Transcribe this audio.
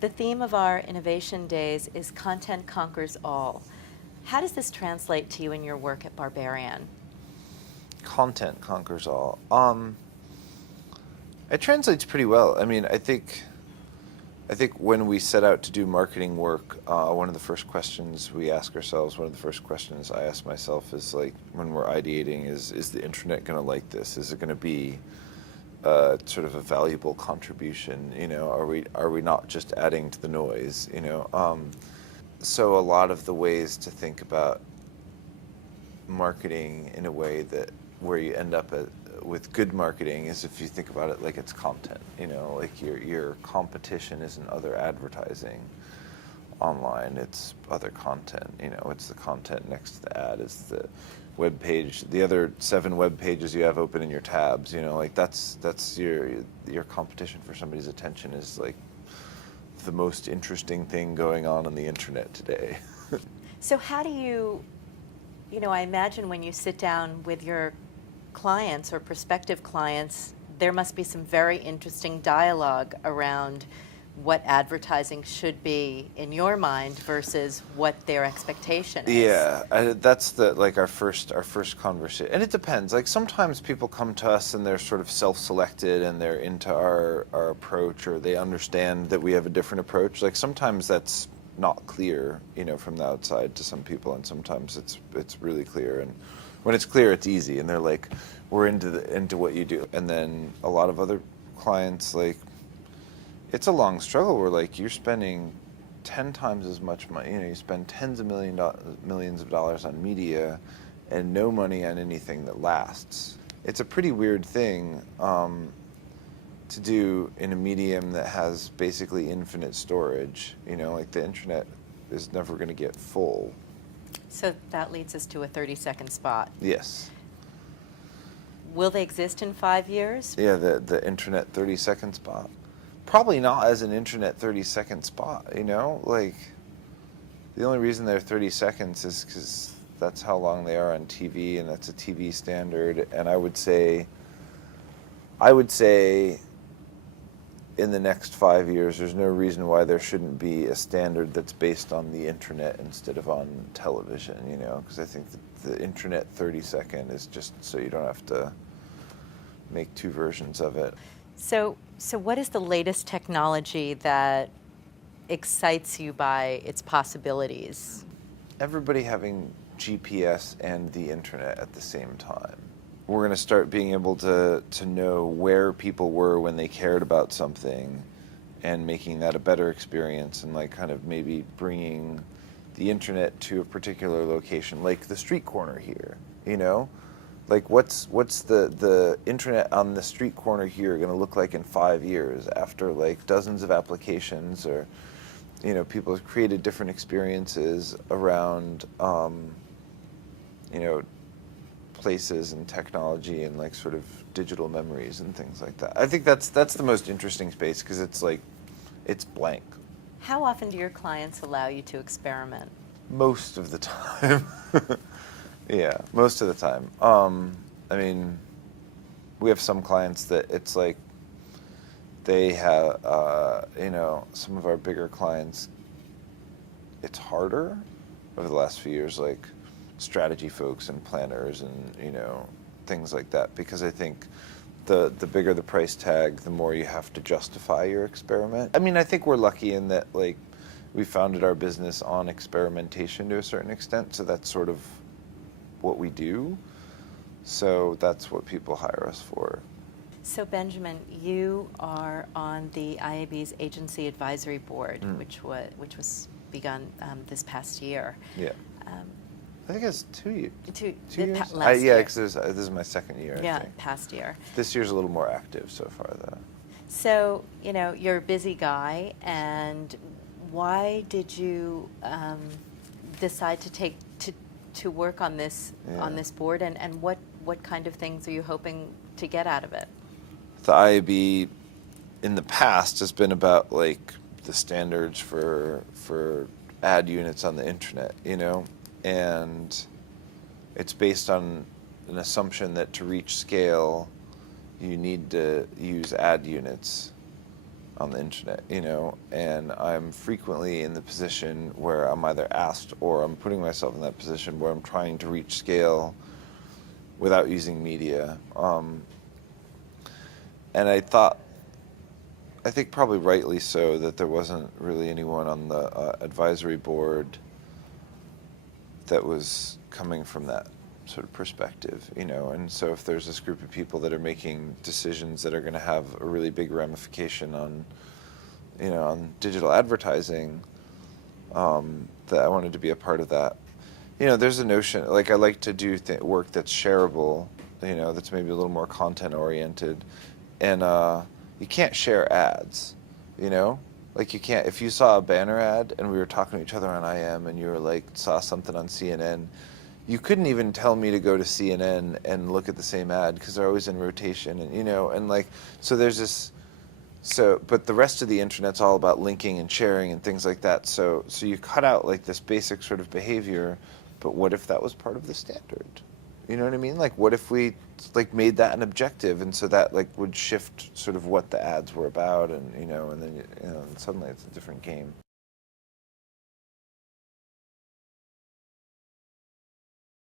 The theme of our Innovation Days is Content Conquers All. How does this translate to you in your work at Barbarian? Content conquers all. It translates pretty well. I mean, I think when we set out to do marketing work, one of the first questions we ask ourselves, one of the first questions I ask myself is like, when we're ideating, is the internet going to like this? Is it going to be sort of a valuable contribution? You know, are we not just adding to the noise? You know, so a lot of the ways to think about marketing in a way that where you end up with good marketing is if you think about it like it's content. You know, like your competition isn't other advertising online, it's other content. You know, it's the content next to the ad, it's the web page, the other 7 web pages you have open in your tabs. You know, like that's your competition for somebody's attention is like the most interesting thing going on the internet today. So how do you I imagine when you sit down with your clients or prospective clients, there must be some very interesting dialogue around what advertising should be in your mind versus what their expectation is. Yeah, that's our first conversation, and it depends. Like sometimes people come to us and they're sort of self-selected and they're into our approach, or they understand that we have a different approach. Like sometimes that's not clear, you know, from the outside to some people, and sometimes it's really clear. And when it's clear, it's easy, and they're like, we're into what you do. And then a lot of other clients, like, it's a long struggle where like you're spending 10 times as much money. You know, you spend tens of millions of dollars on media, and no money on anything that lasts. It's a pretty weird thing to do in a medium that has basically infinite storage. You know, like the internet is never going to get full. So that leads us to a 30-second spot. Yes. Will they exist in 5 years? Yeah, the internet 30-second spot. Probably not as an internet 30-second spot, you know? Like, the only reason they're 30 seconds is because that's how long they are on TV, and that's a TV standard. And I would say in the next 5 years, there's no reason why there shouldn't be a standard that's based on the internet instead of on television, you know? Because I think the internet 30-second is just so you don't have to make 2 versions of it. So what is the latest technology that excites you by its possibilities? Everybody having GPS and the internet at the same time. We're going to start being able to know where people were when they cared about something, and making that a better experience, and like kind of maybe bringing the internet to a particular location, like the street corner here, you know? Like what's the internet on the street corner here going to look like in 5 years after like dozens of applications, or, you know, people have created different experiences around, you know, places and technology and like sort of digital memories and things like that. I think that's the most interesting space, because it's like, it's blank. How often do your clients allow you to experiment? Most of the time. Yeah, most of the time. I mean, we have some clients that it's like they have, you know, some of our bigger clients, it's harder over the last few years, like strategy folks and planners and, you know, things like that, because I think the bigger the price tag, the more you have to justify your experiment. I mean, I think we're lucky in that, like, we founded our business on experimentation to a certain extent, so that's sort of what we do. So that's what people hire us for. So Benjamin, you are on the IAB's Agency Advisory Board, which was begun this past year. Yeah. I think it's 2 years. 2 years? Last yeah, year. because this is my second year, Yeah, I think. past year. This year's a little more active so far, though. So, you know, you're a busy guy, and why did you decide to work on this board, and what kind of things are you hoping to get out of it? The IAB in the past has been about like the standards for ad units on the internet, you know, and it's based on an assumption that to reach scale, you need to use ad units. on the internet, you know, and I'm frequently in the position where I'm either asked or I'm putting myself in that position where I'm trying to reach scale without using media. And I think probably rightly so, that there wasn't really anyone on the advisory board that was coming from that sort of perspective, you know. And so if there's this group of people that are making decisions that are going to have a really big ramification on, you know, on digital advertising, that I wanted to be a part of that. You know, there's a notion, like, I like to do work that's shareable, you know, that's maybe a little more content oriented, and you can't share ads, you know? Like, you can't, if you saw a banner ad and we were talking to each other on IM and you were like, saw something on CNN, you couldn't even tell me to go to CNN and look at the same ad because they're always in rotation, and, you know, and like, so there's this, so, but the rest of the internet's all about linking and sharing and things like that. So you cut out like this basic sort of behavior, but what if that was part of the standard? You know what I mean? Like, what if we like made that an objective, and so that like would shift sort of what the ads were about, and, you know, and then, you know, suddenly it's a different game.